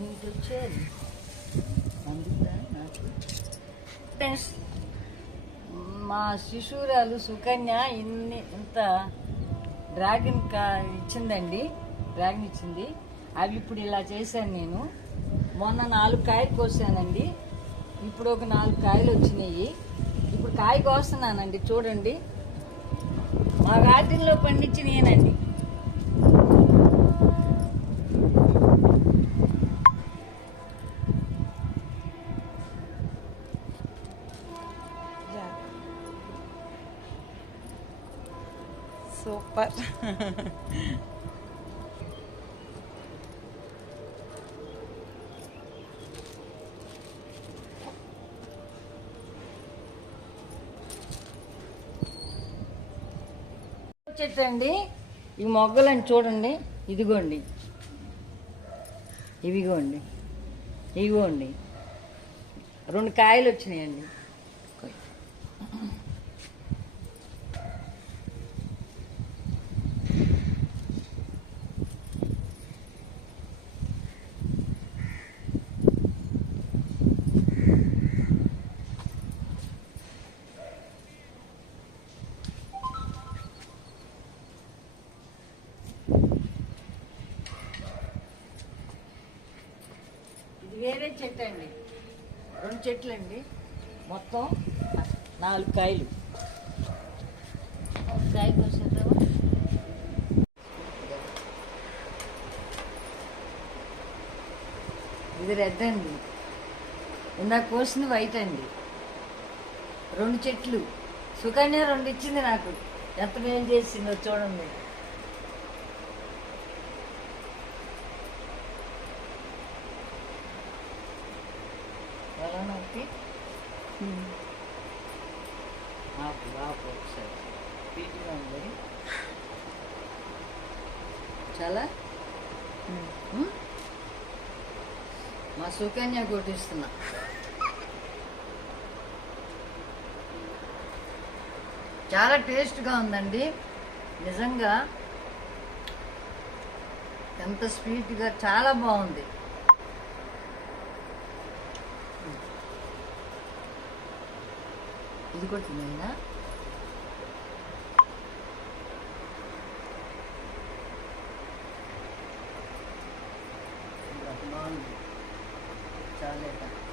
నీకు వచ్చేది నాకు ఫ్రెండ్స్ మా శిశురాలు సుకన్య ఇన్ని ఇంత డ్రాగన్ కా ఇచ్చిందండి. డ్రాగన్ ఇచ్చింది. అవి ఇప్పుడు ఇలా చేశాను నేను. మొన్న నాలుగు కాయలు కోసానండి. ఇప్పుడు ఒక నాలుగు కాయలు వచ్చినాయి. ఇప్పుడు కాయ కోస్తున్నానండి చూడండి. మా గార్డెన్లో పండించినాయనండి సూపర్ చెట్టు అండి ఈ మొగ్గలని చూడండి. ఇదిగోండి. ఇవిగోండి. ఇవిగోండి. రెండు కాయలు వచ్చినాయండి. వేరే చెట్టు అండి రెండు చెట్లు అండి మొత్తం నాలుగు కాయలు. ఒక కాయ కోసేద్దామా? ఇది రెడ్ అండి ఇందాక కోసింది వైట్ అండి. రెండు చెట్లు. సుకన్య రెండు ఇచ్చింది నాకు. ఎంత మేలు చేసిందో చూడండి. ఎలా నొక్కి ఆపు ఆపు ఒకసారి. ఉంది చాలా? మా సుకన్య కొట్టిస్తున్నా చాలా టేస్ట్గా ఉందండి. నిజంగా ఎంత స్వీట్గా చాలా బాగుంది. ఇది కొట్టిందా బాగుంది చాలా